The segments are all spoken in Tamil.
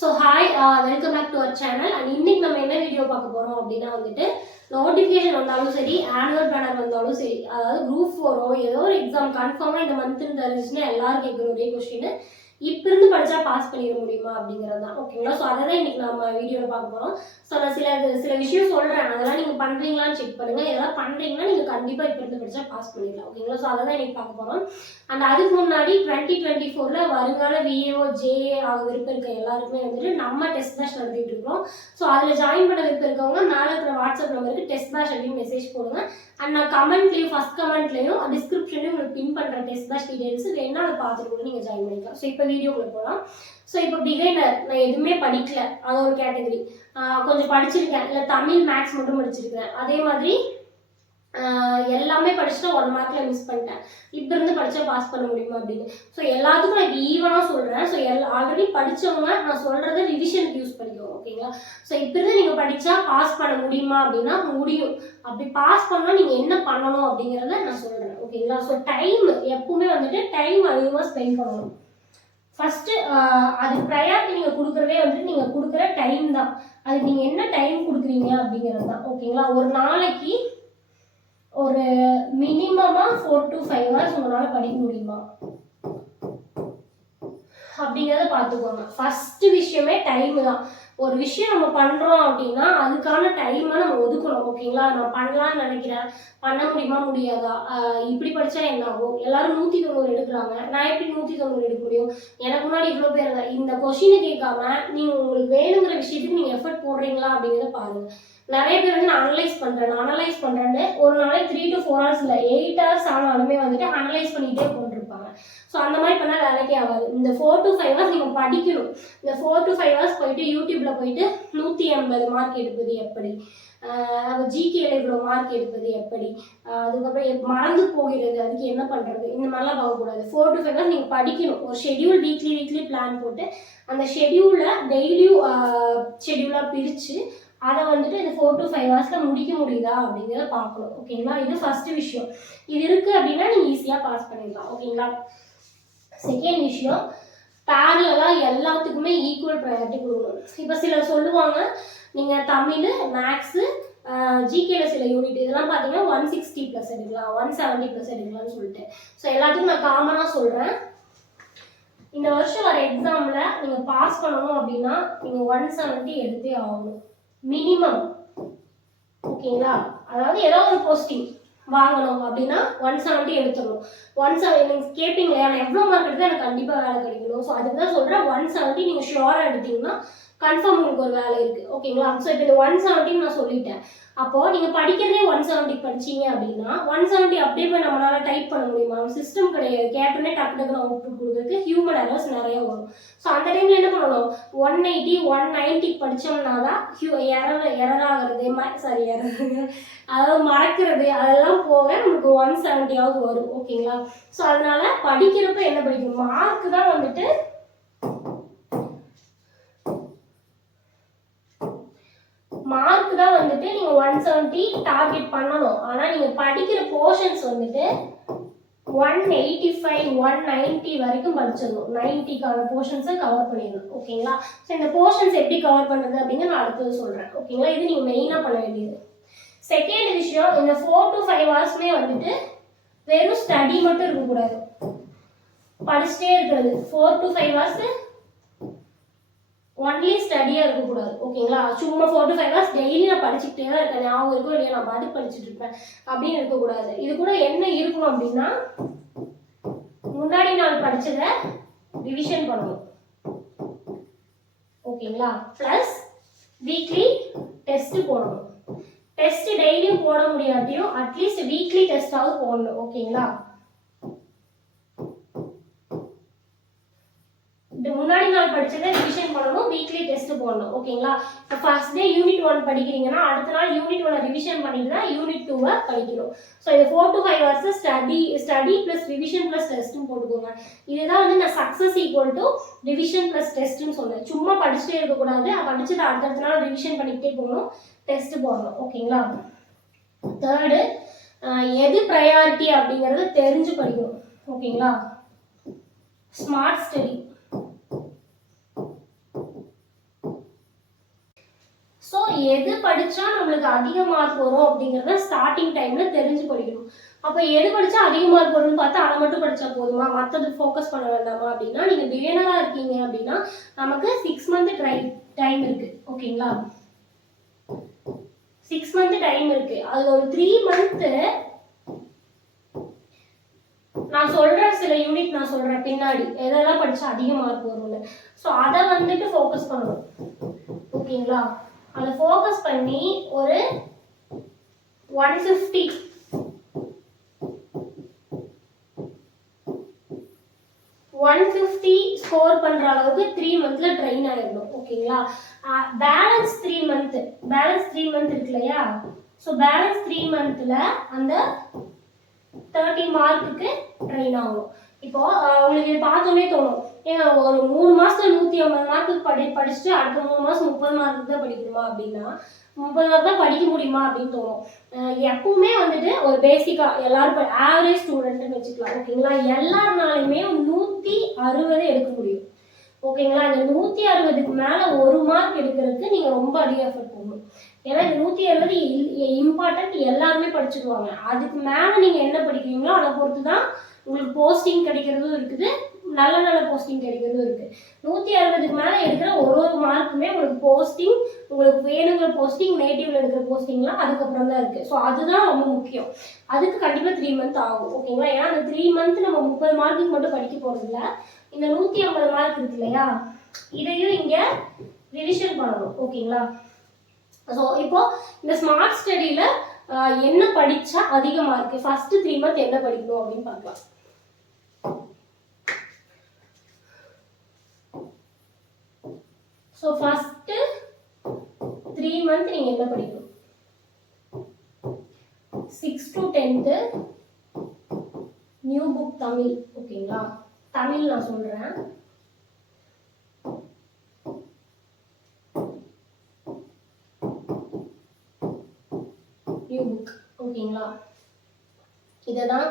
So hi welcome back to our channel and இன்னைக்கு நம்ம என்ன வீடியோ பார்க்க போகிறோம் அப்படின்னா வந்துட்டு நோட்டிஃபிகேஷன் வந்தாலும் சரி ஆனுவல் பேனர் வந்தாலும் சரி அதாவது குரூப் ஃபோரோ ஏதோ ஒரு எக்ஸாம் கன்ஃபார்மாக இந்த மந்த் தெரிஞ்சுன்னா எல்லாரும் கேட்குற ஒரே கொஸ்டின் இப்போ இருந்து படித்தா பாஸ் பண்ணிட முடியுமா அப்படிங்கிறது தான். ஓகேங்களா ஸோ அதை தான் இன்னைக்கு நம்ம வீடியோவில் பார்க்க போகிறோம் ஸோ நான் சில சில விஷயம் சொல்கிறேன் அதெல்லாம் நீங்கள் பண்ணுறீங்களான்னு செக் பண்ணுங்கள் இதெல்லாம் பண்ணுறீங்கன்னா நீங்கள் கண்டிப்பாக இப்போ இருந்து படித்தா பாஸ் பண்ணிடலாம் ஓகேங்களா ஸோ அதை தான் இன்னைக்கு பார்க்க போகிறோம் அண்ட் அதுக்கு முன்னாடி டுவெண்ட்டி டுவெண்ட்டி ஃபோரில் வருங்கால விஏஓ ஜேஏ ஆக விருப்பம் இருக்க எல்லாருக்குமே வந்துட்டு நம்ம டெஸ்ட் பேஷ் நடத்திட்டு இருக்கோம். ஸோ அதில் ஜாயின் பண்ண விருப்பம் இருக்கவங்க மேலே இருக்கிற வாட்ஸ்அப் நம்பருக்கு டெஸ்ட் பேஷ் அப்படின்னு மெசேஜ் போடுங்க. அண்ட் நான் கமெண்ட்லேயும் ஃபஸ்ட் கமெண்ட்லேயும் டிஸ்கிரிப்ஷன்லேயும் உங்களுக்கு பின் பண்ணுற டெஸ்ட் பேஷ் டீடைல்ஸ் வேணால் அதை பார்த்துட்டு கூட நீங்கள் ஜாயின் பண்ணிக்கலாம். ஸோ இப்போ வீடியோக்குள்ள போகலாம் ஸோ இப்போ பிகைனர் நான் எதுவுமே படிக்கல. அது ஒரு கேட்டகரி கொஞ்சம் படிச்சிருக்கேன். இல்லை தமிழ் மேக்ஸ் மட்டும் படிச்சிருக்கேன் அதே மாதிரி எல்லாமே படிச்சுட்டு ஒன் மார்க்கில் மிஸ் பண்ணிட்டேன். இப்போ இருந்து படித்தா பாஸ் பண்ண முடியுமா அப்படின்னு. ஸோ எல்லாத்துக்கும் நான் ஈவனாக சொல்கிறேன் ஸோ எல் ஆல்ரெடி படித்தவங்க நான் சொல்கிறத ரிவிஷனுக்கு யூஸ் பண்ணிக்கோங்க ஓகேங்களா ஸோ இப்போ இருந்து நீங்கள் படித்தா பாஸ் பண்ண முடியுமா அப்படின்னா முடியும். அப்படி பாஸ் பண்ணால் நீங்கள் என்ன பண்ணணும் அப்படிங்கிறத நான் சொல்கிறேன் ஓகேங்களா ஸோ டைம் எப்பவுமே வந்துட்டு டைம் அதிகமாக ஸ்பெண்ட் பண்ணணும். ஃபஸ்ட்டு அதுக்கு ப்ரையாரிட்டி நீங்கள் கொடுக்குறதே வந்துட்டு நீங்கள் கொடுக்குற டைம் தான். அதுக்கு நீங்கள் என்ன டைம் கொடுக்குறீங்க அப்படிங்கிறது தான். ஓகேங்களா ஒரு நாளைக்கு ஒரு மினிமமாக ஃபோர் டு ஃபைவ் ஹவர்ஸ் உங்களால் படிக்க முடியுமா? அப்படிங்கிறத பார்த்துக்கோங்க. ஃபஸ்ட்டு விஷயமே டைம் தான். ஒரு விஷயம் நம்ம பண்ணுறோம் அப்படின்னா அதுக்கான டைமை நம்ம ஒதுக்கணும் ஓகேங்களா நான் பண்ணலாம்னு நினைக்கிறேன். பண்ண முடியுமா? முடியாதா? இப்படி படித்தா என்ன ஆகும்? எல்லாரும் நூற்றி தொண்ணூறு எடுக்கிறாங்க. நான் எப்படி நூற்றி தொண்ணூறு எடுக்க முடியும்? எனக்கு முன்னாடி இவ்வளோ பேர் இந்த கொஷினை கேட்காம நீங்கள் உங்களுக்கு வேணுங்கிற விஷயத்துக்கு நீங்கள் எஃபர்ட் போடுறீங்களா அப்படிங்கிறத பாருங்கள் நிறைய பேர் வந்து நான் அனலைஸ் பண்ணுறேன் நான் அனலைஸ் பண்ணுறேன்னு ஒரு நாளைக்கு த்ரீ டு ஃபோர் ஹவர்ஸ் இல்லை எயிட் ஹவர்ஸ் ஆனாலுமே வந்துட்டு அனலைஸ் பண்ணிகிட்டே போகணும். ஸோ அந்த மாதிரி பண்ணால் வேலைக்கே ஆகாது. இந்த ஃபோர் டு ஃபைவ் ஹவர்ஸ் நீங்கள் படிக்கணும். இந்த ஃபோர் டு ஃபைவ் ஹவர்ஸ் போயிட்டு யூடியூப்பில் போயிட்டு நூற்றி எண்பது மார்க் எடுப்பது எப்படி? ஜிகேல இவ்வளோ மார்க் எடுப்பது எப்படி? அதுக்கப்புறம் மறந்து போகிறது அதுக்கு என்ன பண்ணுறது இந்த மாதிரிலாம் போகக்கூடாது ஃபோர் டு ஃபைவ் ஹவர்ஸ் நீங்கள் படிக்கணும். ஒரு ஷெடியூல் வீக்லி வீக்லி பிளான் போட்டு அந்த ஷெடியூலை டெய்லியும் ஷெடியூலாக பிரித்து அதை வந்துட்டு இந்த ஃபோர் டு ஃபைவ் ஹவர்ஸில் முடிக்க முடியுதா அப்படிங்கிறத பார்க்கணும். ஓகேங்களா இது ஃபஸ்ட்டு விஷயம். இது இருக்குது அப்படின்னா நீங்கள் ஈஸியாக பாஸ் பண்ணிடலாம். ஓகேங்களா செகண்ட் விஷயம் பேரலாக எல்லாத்துக்குமே ஈக்குவல் ப்ரையாரிட்டி கொடுக்கணும். இப்போ சிலர் சொல்லுவாங்க நீங்கள் தமிழ் மேக்ஸு ஜிகேல சில யூனிட் இதெல்லாம் பார்த்தீங்கன்னா ஒன் சிக்ஸ்டி ப்ளஸ் எடுக்கலாம் ஒன் செவன்ட்டி ப்ளஸ் எடுக்கலாம்னு சொல்லிட்டு. ஸோ எல்லாத்துக்கும் நான் காமனாக சொல்கிறேன் இந்த வருஷம் வர எக்ஸாமில் நீங்கள் பாஸ் பண்ணணும் அப்படின்னா நீங்கள் ஒன் செவன்ட்டி எடுத்தே ஆகணும். மினிமம் ஓகேங்களா அதாவது ஏதோ ஒரு போஸ்டிங் வாங்கணும் அப்படின்னா ஒன் செவன்ட்டி எடுத்துடணும். ஒன் செவன் நீங்கள் கேட்பீங்களே நான் எவ்வளோ மார்க் எடுத்தால் எனக்கு கண்டிப்பாக வேலை கிடைக்கணும். ஸோ அதுக்கு தான் சொல்கிறேன் ஒன் செவன்ட்டி நீங்கள் ஷுவராக எடுத்தீங்கன்னா கன்ஃபார்ம் உங்களுக்கு ஒரு வேலை இருக்குது ஓகேங்களா ஸோ இப்போ இந்த ஒன் செவன்ட்டின்னு நான் சொல்லிட்டேன். அப்போது நீங்கள் படிக்கிறதே ஒன் செவன்ட்டி படிச்சீங்க அப்படின்னா ஒன் செவன்ட்டி அப்படியே போய் நம்மளால் டைப் பண்ண முடியுமா? சிஸ்டம் கிடையாது. கேட்டோன்னே டக்கு டக்குனு அவுட்புட் கொடுக்குறதுக்கு ஹியூமன் எரர்ஸ் நிறைய வரும். ஸோ அந்த டைமில் என்ன பண்ணணும்? ஒன் எயிட்டி ஒன் நைன்ட்டி படித்தோம்னா தான் ஹியூ எரர் எரர் ஆகிறது சாரி எரர் அதாவது மறக்கிறது அதெல்லாம் போக நமக்கு ஒன் செவன்ட்டியாவது வரும். ஓகேங்களா ஸோ அதனால படிக்கிறப்ப என்ன படிக்கணும்? மார்க் தான் வந்துட்டு மார்க் தான் வந்துட்டு நீங்கள் ஒன் செவன்ட்டி டார்கெட் பண்ணணும். ஆனால் நீங்கள் படிக்கிற போர்ஷன்ஸ் வந்துட்டு one eighty five one ninety வரைக்கும் படிச்சிடணும். நைன்ட்டிக்கான போர்ஷன்ஸை கவர் பண்ணிடணும். ஓகேங்களா? ஸோ இந்த போர்ஷன்ஸ் எப்படி கவர் பண்ணுறது அப்படின்னு நான் அடுத்தது சொல்கிறேன் ஓகேங்களா? இது நீங்கள் மெயினாக பண்ண வேண்டியது. செகண்ட் விஷயம் இந்த ஃபோர் டு ஃபைவ் ஹவர்ஸ்மே வந்துட்டு வெறும் ஸ்டடி மட்டும் இருக்கக்கூடாது. படிச்சுட்டே இருக்கிறது. Four to five hours only ஸ்டடியாக இருக்கக்கூடாது ஓகேங்களா சும்மா four to five hours daily நான் படிச்சுக்கிட்டே தான் இருக்கேன். ஞாபகம் இருக்கும் இல்லையா நான் பாட்டு படிச்சுட்டு இருப்பேன். அப்படின்னு இருக்கக்கூடாது. இது கூட என்ன இருக்கணும் அப்படின்னா முன்னாடி நாள் படித்ததை ரிவிஷன் பண்ணணும். ஓகேங்களா ப்ளஸ் வீக்லி டெஸ்ட் போடணும். டெஸ்ட் டெய்லியும் போட முடியாட்டியும் அட்லீஸ்ட் வீக்லி டெஸ்டாவது போடணும். ஓகேங்களா டெஸ்ட் போடணும் ஓகேங்களா இப்போ ஃபர்ஸ்ட் டே யூனிட் ஒன் படிக்கிறீங்கன்னா அடுத்த நாள் யூனிட் ஒன்னை ரிவிஷன் பண்ணிட்டு தான் யூனிட் டூவை படிக்கணும் ஸோ இது four to five hours study study plus revision plus டெஸ்ட்டும் போட்டுக்கோங்க. இதுதான் வந்து நான் success equal to revision plus டெஸ்ட்னு சொன்னேன். சும்மா படிச்சுட்டே இருக்கக்கூடாது. படிச்சுட்டு அடுத்தடுத்த நாள் ரிவிஷன் பண்ணிக்கிட்டே போகணும். டெஸ்ட் போடணும் ஓகேங்களா தேர்டு எது ப்ரையாரிட்டி அப்படிங்கிறத தெரிஞ்சு படிக்கணும் ஓகேங்களா ஸ்மார்ட் ஸ்டடி எது படிச்சா நம்மளுக்கு அதிக மார்க் வரும் அப்படிங்கறத ஸ்டார்டிங் டைம்ல தெரிஞ்சு படிக்கணும். அப்ப எது படிச்சா அதிக மார்க் வரும்னு பார்த்தா அதை மட்டும் படிச்சா போதுமா? மத்தது ஃபோக்கஸ் பண்ண வேண்டாமா? அப்படின்னா நீங்க பிகினரா இருக்கீங்க அப்படின்னா நமக்கு சிக்ஸ் மந்த் டைம் டைம் இருக்கு. ஓகேங்களா? சிக்ஸ் மந்த் டைம் இருக்கு. அதுல ஒரு த்ரீ மந்த்து நான் சொல்ற சில யூனிட் நான் சொல்றேன் பின்னாடி எதெல்லாம் படிச்சா அதிக மார்க் வரும்ல ஸோ அதை வந்துட்டு ஃபோக்கஸ் பண்ணணும். ஓகேங்களா? அதை ஃபோக்கஸ் பண்ணி ஒரு one fifty one fifty score பண்ற அளவுக்கு த்ரீ மந்த்ல ட்ரெயின் ஆயிடணும் ஓகேங்களா balance three month balance three month இருக்கு இல்லையா? ஸோ பேலன்ஸ் த்ரீ மந்த்ல அந்த தேர்ட்டி மார்க்குக்கு ட்ரெயின் ஆகும். இப்போ உங்களுக்கு இது பார்த்தோன்னே தோணும். ஏன்னா ஒரு மூணு மாசத்துல நூத்தி ஐம்பது மார்க்கு படி படிச்சுட்டு அடுத்த மூணு மாசம் முப்பது மார்க்கு தான் படிக்கணுமா அப்படின்னா முப்பது மார்க் தான் படிக்க முடியுமா அப்படின்னு தோணும். எப்பவுமே வந்துட்டு ஒரு பேசிக்கா எல்லாரும் ஆவரேஜ் ஸ்டூடெண்ட்னு வச்சுக்கலாம் ஓகேங்களா? எல்லாருனாலுமே நூத்தி அறுபது எடுக்க முடியும். ஓகேங்களா? இந்த நூத்தி அறுபதுக்கு மேல ஒரு மார்க் எடுக்கிறதுக்கு நீங்க ரொம்ப அதிக எஃபர்ட் போகணும் ஏன்னா இந்த நூத்தி அறுபது இம்பார்ட்டன்ட் எல்லாருமே படிச்சுக்குவாங்க. அதுக்கு மேல நீங்க என்ன படிக்கிறீங்களோ அதை பொறுத்து தான் உங்களுக்கு போஸ்டிங் கிடைக்கிறதும் இருக்குது. நல்ல நல்ல போஸ்டிங் கிடைக்கிறதும் இருக்கு. நூத்தி அறுபதுக்கு மேல எடுக்கிற ஒரு ஒரு மார்க்குமே உங்களுக்கு போஸ்டிங் உங்களுக்கு வேணுங்கிற போஸ்டிங் நேட்டிவ்ல எடுக்கிற போஸ்டிங்லாம் அதுக்கப்புறம் தான் இருக்கு. ஸோ அதுதான் ரொம்ப முக்கியம். அதுக்கு கண்டிப்பா த்ரீ மந்த் ஆகும் ஓகேங்களா ஏன்னா அந்த த்ரீ மந்த் நம்ம முப்பது மார்க்குக்கு மட்டும் படிக்க போறதில்ல இந்த நூத்தி ஐம்பது மார்க் இருக்கு இல்லையா? இதையும் இங்க ரிவிஷன் பண்ணணும் ஓகேங்களா ஸோ இப்போ இந்த ஸ்மார்ட் ஸ்டடியில் என்ன படிச்சா அதிக மார்க் ஃபர்ஸ்ட் த்ரீ மந்த் என்ன படிக்கணும் அப்படின்னு பார்க்கலாம். ஸோ ஃபஸ்ட்டு த்ரீ மந்த் நீங்கள் என்ன படிக்கணும்? Six to tenth new book Tamil ஓகேங்களா? தமிழ் நான் சொல்கிறேன் நியூ புக் ஓகேங்களா? இதை தான்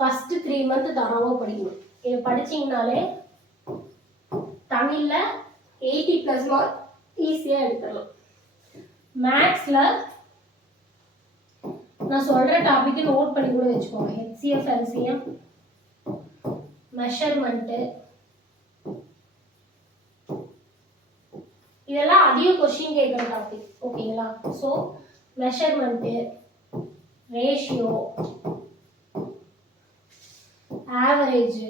ஃபஸ்ட்டு த்ரீ மந்த் தரவாக படிக்கணும். இதை படிச்சிங்கனாலே தமிழில் எயிட்டி ப்ளஸ் மார்க் ஈஸியாக எடுத்துடலாம். மேக்ஸில் நான் சொல்கிற டாபிக்கு நோட் பண்ணி கூட வச்சுக்கோங்க. ஹெச்சிஎஃப் எல்சிஎம் மெஷர்மெண்ட்டு இதெல்லாம் அதிக கொஸ்டின் கேட்குற டாபிக் ஓகேங்களா? So measurement ratio average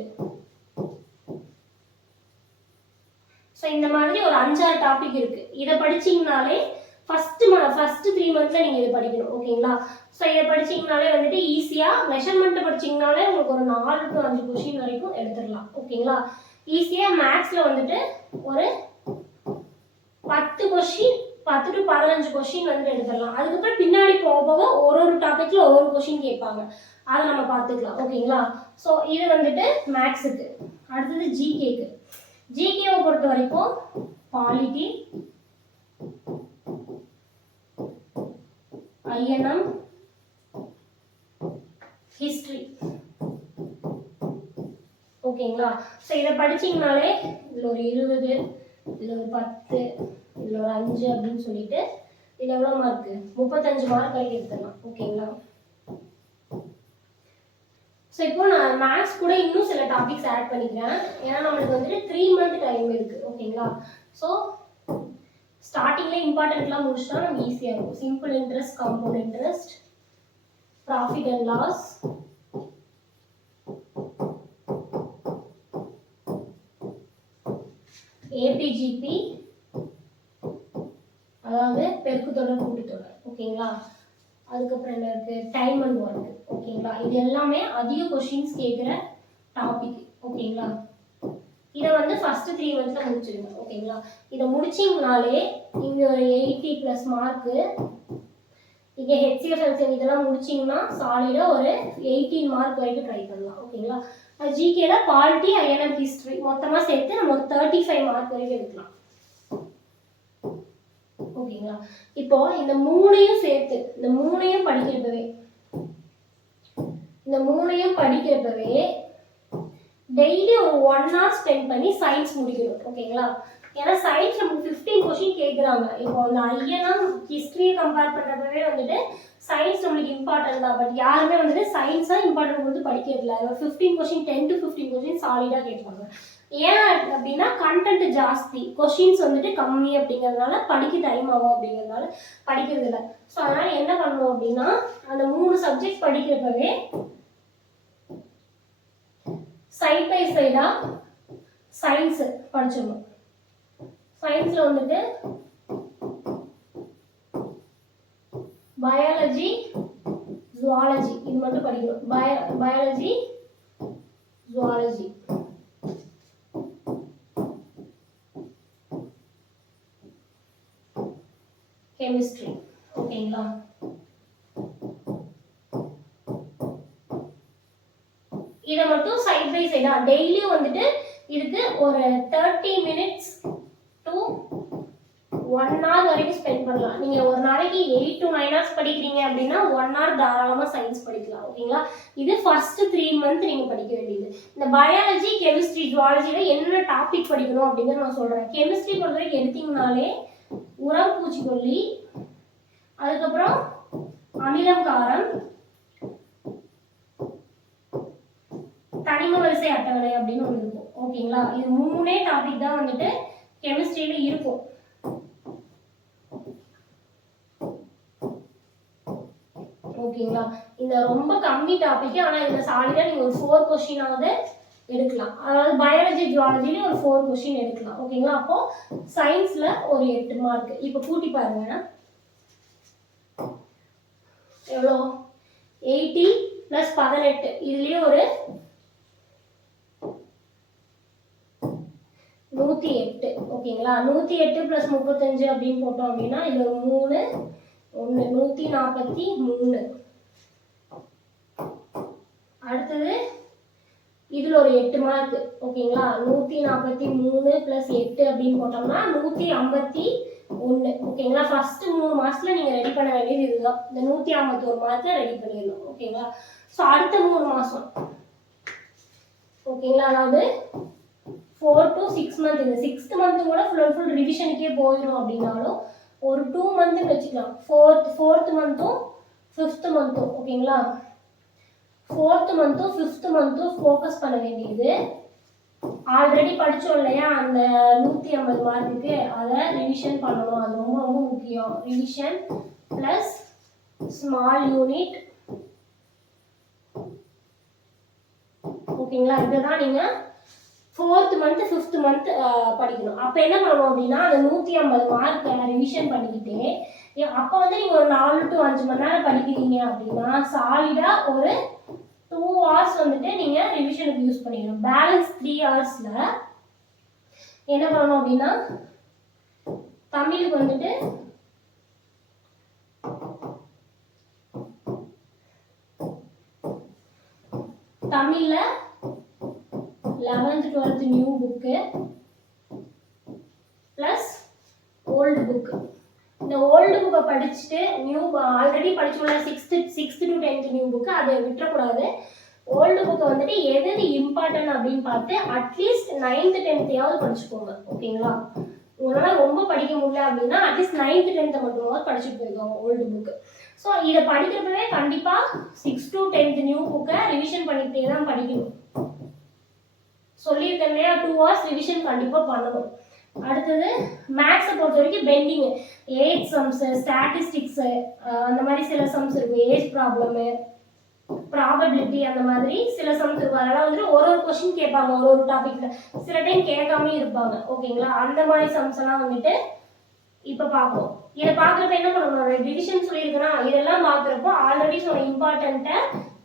so இந்த மாதிரி ஒரு அஞ்சாறு டாபிக் இருக்கு. இதை படிச்சீங்கனாலே ம ஃபஸ்ட்டு த்ரீ மந்த்தில் நீங்கள் இதை படிக்கணும் ஓகேங்களா? ஸோ இதை படிச்சீங்கனாலே வந்துட்டு ஈஸியாக மெஷர்மெண்ட்டை படிச்சிங்கனாலே உங்களுக்கு ஒரு நாலு டு அஞ்சு கொஷின் வரைக்கும் எடுத்துடலாம் ஓகேங்களா? ஈஸியாக மேக்ஸில் வந்துட்டு ஒரு பத்து கொஷின் பத்து டு பதினஞ்சு கொஸ்டின் வந்துட்டு எடுத்துடலாம். அதுக்கப்புறம் பின்னாடி போக போக ஒரு ஒரு டாப்பிக்கில் ஒரு கொஷின் கேட்பாங்க. அதை நம்ம பார்த்துக்கலாம் ஓகேங்களா? ஸோ இது வந்துட்டு மேக்ஸுக்கு அடுத்தது ஜிகேக்கு ஜிகேவை பொறுத்த வரைக்கும் பாலிட்டி ஐஎன்எம் ஹிஸ்ட்ரி ஓகேங்களா ஸோ இதை படிச்சிங்கனாலே இதில் ஒரு இருபது இதில் ஒரு பத்து இதில் ஒரு அஞ்சு அப்படின்னு சொல்லிட்டு இதில் எவ்வளோ மார்க்கு முப்பத்தஞ்சு மார்க் வரைக்கும் எடுத்துடலாம். ஓகேங்களா ஸோ இப்போ நான் மேக்ஸ் கூட இன்னும் சில டாபிக்ஸ் ஆட் பண்ணிக்கிறேன். ஏன்னா நம்மளுக்கு வந்துட்டு த்ரீ மந்த் டைம் இருக்குது ஓகேங்களா ஸோ ஸ்டார்டிங்கில் இம்பார்ட்டண்ட்லாம் முடிச்சுட்டா நம்ம ஈஸியாக இருக்கும். Simple interest compound interest profit and loss APGP அதாவது பெருக்கு தொடர் கூட்டுத்தொடர் ஓகேங்களா அதுக்கப்புறம் என்ன இருக்கு? டைம் அண்ட் ஒர்க் ஓகேங்களா இது எல்லாமே அதிக கொஷின்ஸ் கேட்குற டாபிக் ஓகேங்களா இதை வந்து ஃபர்ஸ்ட் த்ரீ மந்த்ஸில் முடிச்சிருங்க ஓகேங்களா இதை முடிச்சிங்கனாலே இங்கே ஒரு எயிட்டி ப்ளஸ் மார்க்கு இங்கே ஹெச்சிஎஃப்எல்சி இதெல்லாம் முடிச்சிங்கன்னா சாலிடாக ஒரு எயிட்டீன் மார்க் வரைக்கும் ட்ரை பண்ணலாம் ஓகேங்களா ஜிகேல பாலிட்டி ஐஎன்எம் ஹிஸ்ட்ரி மொத்தமாக சேர்த்து நம்ம ஒரு தேர்ட்டி ஃபைவ் மார்க் வரைக்கும் எடுக்கலாம். ஓகேங்களா இப்போ இந்த மூணையும் சேர்த்து இந்த மூணையும் படிக்கிறப்பவே இந்த மூணையும் படிக்கிறப்பவே டெய்லி ஒரு ஒன் ஹவர் ஸ்பெண்ட் பண்ணி சயின்ஸ் முடிக்கணும் ஓகேங்களா ஏன்னா சயின்ஸ் நமக்கு ஃபிஃப்டீன் கொஸ்டின் கேட்குறாங்க இப்போ அந்த ஐயனா ஹிஸ்ட்ரியை கம்பேர் பண்ணுறப்பவே வந்துட்டு சயின்ஸ் நம்மளுக்கு இம்பார்ட்டன்ட் தான். பட் யாருமே வந்துட்டு சயின்ஸாக இம்பார்ட்டன்ட் கொடுத்து படிக்கிறதில்ல fifteen question ten to fifteen question சாலிடாக கேட்பாங்க ஏன் அப்படின்னா கண்டென்ட் ஜாஸ்தி. கொஷின்ஸ் வந்துட்டு கம்மி அப்படிங்கிறதுனால படிக்க டைம் ஆகும் அப்படிங்கிறதுனால படிக்கிறது இல்லை. ஸோ அதனால் என்ன பண்ணணும் அப்படின்னா அந்த மூணு சப்ஜெக்ட் படிக்கிறப்பவே சைட் பை சைடாக சயின்ஸு படிச்சிடணும். சயின்ஸில் வந்துட்டு பயாலஜி ஜுவாலஜி இது மட்டும் படிக்கணும். பய பயாலஜி ஜுவாலஜி மட்டும் செய்யலாம் பை டெய்லியும் வந்துட்டு இதுக்கு ஒரு thirty minutes to one hour வரைக்கும் ஸ்பெண்ட் பண்ணலாம். நீங்க ஒரு நாளைக்கு எயிட் டு நைன் ஹவர்ஸ் படிக்கிறீங்க அப்படின்னா ஒன் ஹவர் தாராளமாக சயின்ஸ் படிக்கலாம். ஓகேங்களா இது ஃபர்ஸ்ட் த்ரீ மந்த் நீங்க படிக்க வேண்டியது. இந்த பயாலஜி கெமிஸ்ட்ரி ஜுவாலஜியில் என்ன டாபிக் படிக்கணும் அப்படிங்கிறத நான் சொல்றேன். கெமிஸ்ட்ரி பொறுத்த வரைக்கும் எடுத்தீங்கனாலே உரம் பூச்சிக்கொல்லி அதுக்கப்புறம் அமிலம் காரம் படிம வரிசை அட்டவணை அப்படின்னு ஒன்று இருக்கும். ஓகேங்களா இது மூணே டாபிக் தான் வந்துட்டு கெமிஸ்ட்ரியில இருக்கும். ஓகேங்களா இந்த ரொம்ப கம்மி டாபிக் ஆனால் இந்த சாலிடாக நீங்கள் ஒரு ஃபோர் கொஸ்டினாவது எடுக்கலாம். அதாவது பயாலஜி ஜுவாலஜிலேயும் ஒரு ஃபோர் கொஸ்டின் எடுக்கலாம். ஓகேங்களா அப்போ சயின்ஸில் ஒரு எட்டு மார்க் இப்போ கூட்டி பாருங்க. எவ்வளோ? எயிட்டி ப்ளஸ் பதினெட்டு. இதுலேயே ஒரு நூற்றி எட்டு ஓகேங்களா? நூற்றி எட்டு ப்ளஸ் முப்பத்தஞ்சு அப்படின்னு போட்டோம் அப்படின்னா இது ஒரு மூணு ஒன்று நூற்றி நாற்பத்தி மூணு. அடுத்தது இதில் ஒரு எட்டு மார்க் ஓகேங்களா? நூற்றி நாற்பத்தி மூணு ப்ளஸ் எட்டு அப்படின்னு போட்டோம்னா நூற்றி ஐம்பத்தி ஒன்று ஓகேங்களா? ஃபர்ஸ்ட் மூணு மாசத்துல நீங்கள் ரெடி பண்ண வேண்டியது இதுதான். இந்த நூற்றி ஐம்பத்தோரு மார்க்கை ரெடி பண்ணிடணும் ஓகேங்களா? ஸோ அடுத்த மூணு மாதம் ஓகேங்களா? அதாவது ஃபோர் டு சிக்ஸ் மந்த் இந்த சிக்ஸ்த் மந்த்து கூட ஃபுல் அண்ட் ஃபுல் ரிவிஷனுக்கே போயிடும் அப்படின்னாலும் ஒரு டூ மந்த்து வச்சுக்கலாம். ஃபோர்த் ஃபோர்த் மந்த்தும் ஃபிஃப்த் மந்த்தும் ஓகேங்களா? ஃபோர்த் மந்த்தும் ஃபிஃப்த் மந்த்தும் ஃபோக்கஸ் பண்ண வேண்டியது. ஆல்ரெடி படித்தோம் இல்லையா? அந்த நூற்றி ஐம்பது மார்க்குக்கு அதை ரிவிஷன் பண்ணணும். அது ரொம்ப ரொம்ப முக்கியம். ரிவிஷன் ப்ளஸ் ஸ்மால் யூனிட் ஓகேங்களா? இதுதான் நீங்கள் ஃபோர்த் மந்த் ஃபிஃப்த் மந்த் படிக்கணும். அப்போ என்ன பண்ணணும் அப்படின்னா அந்த நூற்றி ஐம்பது மார்க் ரிவிஷன் பண்ணிக்கிட்டு அப்போ வந்து நீங்கள் ஒரு நாலு டு அஞ்சு மணி நேரம் படிக்கிறீங்க அப்படின்னா சாலிடாக ஒரு டூ ஹவர்ஸ் வந்துட்டு நீங்கள் ரிவிஷனுக்கு யூஸ் பண்ணிக்கணும். பேலன்ஸ் த்ரீ ஹவர்ஸில் என்ன பண்ணணும் அப்படின்னா தமிழுக்கு வந்துட்டு தமிழில் eleventh twelfth new book plus old book இந்த ஓல்டு புக்கை படிச்சுட்டு new already படிச்சுள்ள sixth sixth to tenth new book அதை விட்டுறக்கூடாது. ஓல்டு புக்கை வந்துட்டு எது எது இம்பார்ட்டன்ட் அப்படின்னு பார்த்து அட்லீஸ்ட் நைன்த்து டென்த்தையாவது படிச்சுக்கோங்க ஓகேங்களா? உங்களால் ரொம்ப படிக்க முடியல அப்படின்னா அட்லீஸ்ட் நைன்த்து டென்த்தை மட்டுமாவது படிச்சுட்டு போயிருக்கோங்க ஓல்டு புக்கு ஸோ இதை படிக்கிறப்பவே கண்டிப்பாக சிக்ஸ் டு டென்த் நியூ புக்கை ரிவிஷன் பண்ணிக்கிட்டே தான் படிக்கணும். சொல்லியிருக்கேன் இல்லையா டூ ஹவர்ஸ் ரிவிஷன் கண்டிப்பாக பண்ணணும். அடுத்தது மேக்ஸை பொறுத்த வரைக்கும் பெண்டிங்கு ஏஜ் சம்ஸு ஸ்டாட்டிஸ்டிக்ஸு அந்த மாதிரி சில சம்ஸ் இருக்கும் ஏஜ் ப்ராப்ளமு ப்ராபபிலிட்டி அந்த மாதிரி சில சம்ஸ் இருக்கும் அதெல்லாம் வந்துட்டு ஒரு ஒரு கொஷின் கேட்பாங்க ஒரு ஒரு டாப்பிக்கில் சில டைம் கேட்காம இருப்பாங்க ஓகேங்களா அந்த மாதிரி சம்ஸ் எல்லாம் வந்துட்டு இப்போ பார்ப்போம். இதை பார்க்குறப்ப என்ன பண்ணணும்? ரிவிஷன் சொல்லியிருக்கேன்னா இதெல்லாம் பார்க்குறப்போ ஆல்ரெடி சொன்ன இம்பார்ட்டண்ட்டை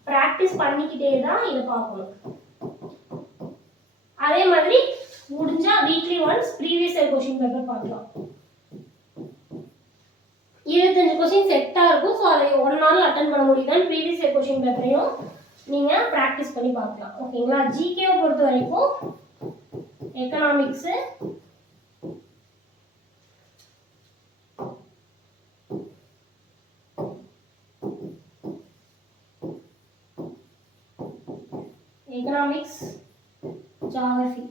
ப்ராக்டிஸ் பண்ணிக்கிட்டே தான் இதை பார்க்கணும். அதே மாதிரி முடிஞ்சா weekly once previous year question paper பார்க்கலாம். இருபத்தஞ்சு கொஸ்டின் செட்டாக இருக்கும். ஸோ அதை ஒன் நாள் அட்டன் பண்ண முடியுதான் ப்ரீவியஸ் இயர் கொஸ்டின் பேப்பரையும் நீங்கள் ப்ராக்டிஸ் பண்ணி பார்க்கலாம். ஓகேங்களா ஜிகேவை பொறுத்த வரைக்கும் எக்கனாமிக்ஸு ஜாகிரபி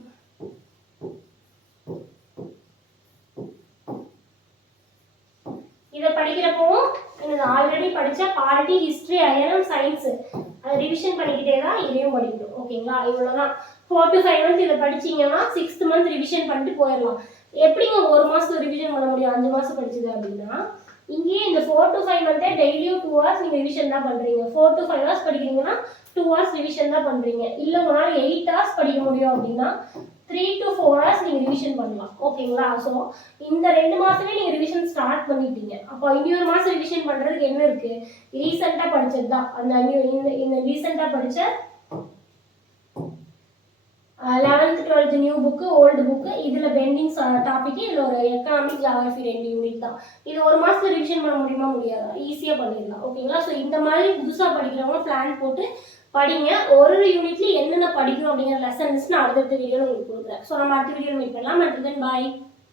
இதை படிக்கிறப்பவும் எனக்கு ஆல்ரெடி படித்த பாலிட்டி ஹிஸ்ட்ரி அயனம் சயின்ஸு அதை ரிவிஷன் பண்ணிக்கிட்டே தான் இதையும் படிக்கணும். ஓகேங்களா? இவ்வளோதான் ஃபோர் டு ஃபைவ் மந்த் இதை படிச்சீங்கன்னா சிக்ஸ்த் மந்த் ரிவிஷன் பண்ணிட்டு போயிடலாம். எப்படிங்க ஒரு மாதம் ரிவிஷன் பண்ண முடியும்? அஞ்சு மாதம் படிச்சது அப்படின்னா இங்கேயே இந்த ஃபோர் டு ஃபைவ் மந்த்தே டெய்லியும் டூ ஹவர்ஸ் நீங்கள் ரிவிஷன் தான் பண்ணுறீங்க ஃபோர் டு ஃபைவ் ஹவர்ஸ் படிக்கிறீங்கன்னா டூ ஹவர்ஸ் ரிவிஷன் தான் பண்ணுறீங்க இல்லை உங்களால் எயிட் ஹவர்ஸ் படிக்க முடியும் அப்படின்னா த்ரீ டு ஃபோர் ஹவர்ஸ் நீங்கள் ரிவிஷன் பண்ணலாம். ஓகேங்களா ஸோ இந்த ரெண்டு மாதமே நீங்கள் ரிவிஷன் ஸ்டார்ட் பண்ணிட்டீங்க. அப்போ இன்னொரு மாதம் ரிவிஷன் பண்ணுறதுக்கு என்ன இருக்குது ரீசெண்டாக படிச்சது தான். அந்த இந்த இந்த ரீசெண்டாக படித்த eleventh twelfth new book old book இதில் பெண்டிங் டாபிக் இதில் ஒரு எக்கனாமிக் ஜாகிரபி ரெண்டு யூனிட் தான். இது ஒரு மாதத்தில் ரிவிஷன் பண்ண முடியுமா? முடியாதா? ஈஸியாக பண்ணிடலாம். ஓகேங்களா ஸோ இந்த மாதிரி புதுசாக படிக்கிறவங்க பிளான் போட்டு படிங்க. ஒரு ஒரு யூனிட்ல என்னென்ன படிக்கணும் அப்படிங்கிற லெசன்ஸ் நான் அடுத்தடுத்த வீடியோவில் உங்களுக்கு கொடுக்குறேன். ஸோ நம்ம அடுத்த வீடியோவில் மீட் பண்ணலாம். மற்றும் பாய்